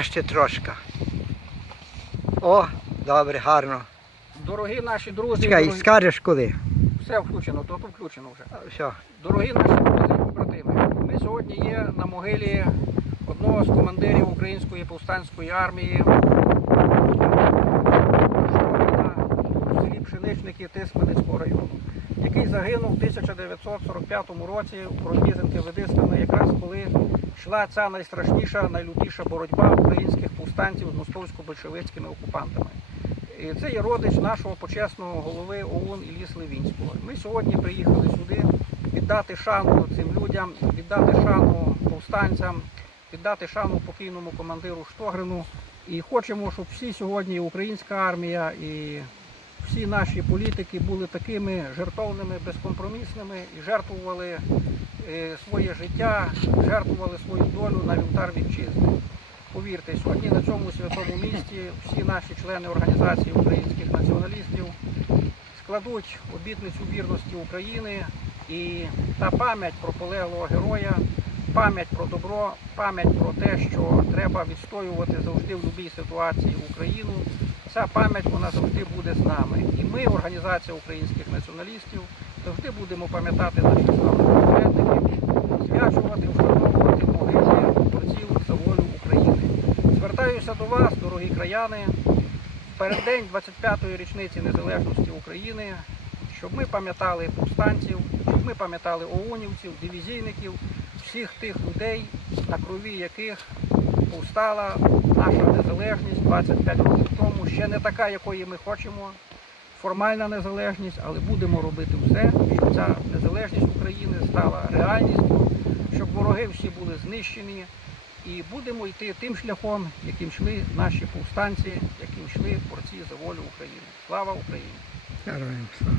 Ще трошки. О, добре, гарно. Дорогі наші друзі, Чекай, дорогі- скажеш коли. все включено, то, то включено вже. Все. Дорогі наші друзі побратими, ми сьогодні є на могилі одного з командирів української повстанської армії в селі Пшеничники Тисквинецького району, який загинув у 1945 році у боротьбі з якраз коли йшла ця найстрашніша, найлютіша боротьба українських повстанців з московсько-большевицькими окупантами. І це є родич нашого почесного голови ОУН Ілліс Левінського. Ми сьогодні приїхали сюди віддати шану цим людям, віддати шану повстанцям, віддати шану покійному командиру Штогрину. І хочемо, щоб всі сьогодні, українська армія, і всі наші політики були такими жертовними, безкомпромісними і жертвували е, своє життя, жертвували свою долю на вівтар вітчизни. Повірте, сьогодні на цьому святому місті всі наші члени організації українських націоналістів складуть обітницю вірності України і та пам'ять про полеглого героя, пам'ять про добро, пам'ять про те, що треба відстоювати завжди в будь-якій ситуації Україну. Ця пам'ять вона завжди буде з нами. І ми, організація українських націоналістів, завжди будемо пам'ятати наших славних попередників, свячувати, вшановувати могилі борців за волю України. Звертаюся до вас, дорогі краяни, в переддень 25-ї річниці незалежності України, щоб ми пам'ятали повстанців, щоб ми пам'ятали оунівців, дивізійників, всіх тих людей, на крові яких повстала наша незалежність 25 років тому. Ще не така, якої ми хочемо, формальна незалежність, але будемо робити все, щоб ця незалежність України стала реальністю, щоб вороги всі були знищені. І будемо йти тим шляхом, яким йшли наші повстанці, яким йшли борці за волю України. Слава Україні! Героям слава.